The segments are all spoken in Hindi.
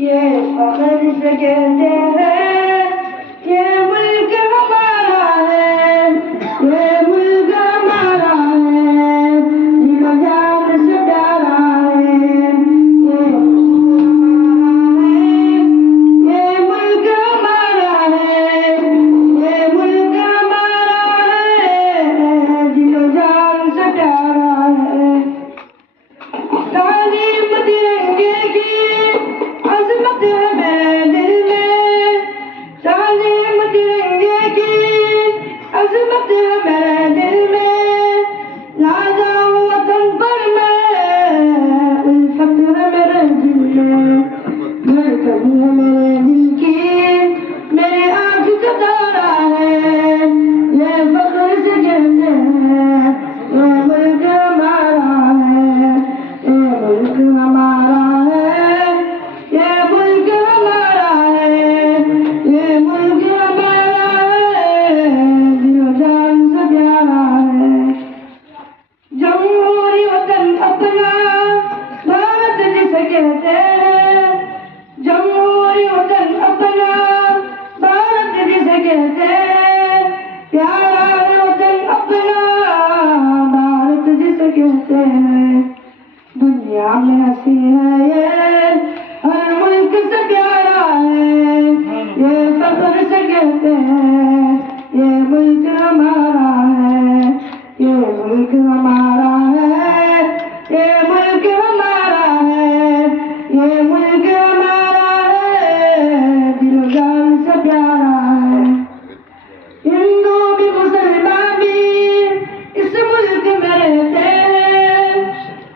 ये फख्र से कहते हैं ये मुल्क हमारा है, ये मुल्क हमारा है, दिलो जान से प्यारा है। ये मुल्क हमारा है, ये मुल्क हमारा है, दिलो जान से प्यारा है। तालीम तिरंगे की अज़मत है मेरे दिल में, तालीम तिरंगे की अज़मत है मेरे दिल में। ना जाऊं वतन पर मैं, उल्फत है मेरे दिल में। धड़कन है मेरे दिल की, मेरी आँख का तारा है। ये फख्र से कहते हैं ये मुल्क हमारा है, ये मुल्क हमारा है, ये मुल्क हमारा है, ये मुल्क हमारा है, दिलो जान से प्यारा है। जमहूरी वतन अपना भारत जिसे कहते हैं, जमहूरी वतन अपना भारत जिसे कहते हैं, प्यारा वतन अपना भारत जिसे कहते हैं। दुनिया में हंसी है ये, हर मुल्क से प्यारा है, ये फख्र से कहते हैं ये मुल्क हमारा है, ये मुल्क हमारा है, ये मुल्क हमारा है, ये मुल्क हमारा है, दिलो जान से प्यारा है। हिंदू भी मुसलमान भी इस मुल्क में रहते हैं,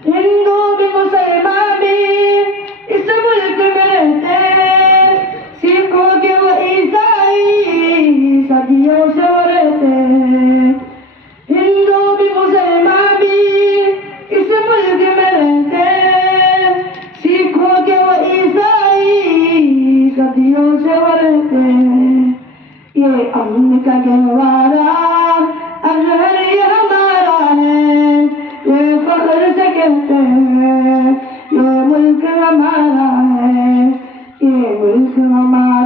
हिंदू भी मुसलमान भी इस मुल्क में रहते हैं। सिखों के वो ईसाई सदियों से वो रहते हैं, हिंदू भी मुसलमान भी इस मुल्क में रहते हैं। सिखों के वो ईसाई सदियों से वो रहते हैं। ये अमन का गहवारा अजहर ये हमारा है, ये फख्र से कहते हैं ये मुल्क हमारा है, ये मुल्क हमारा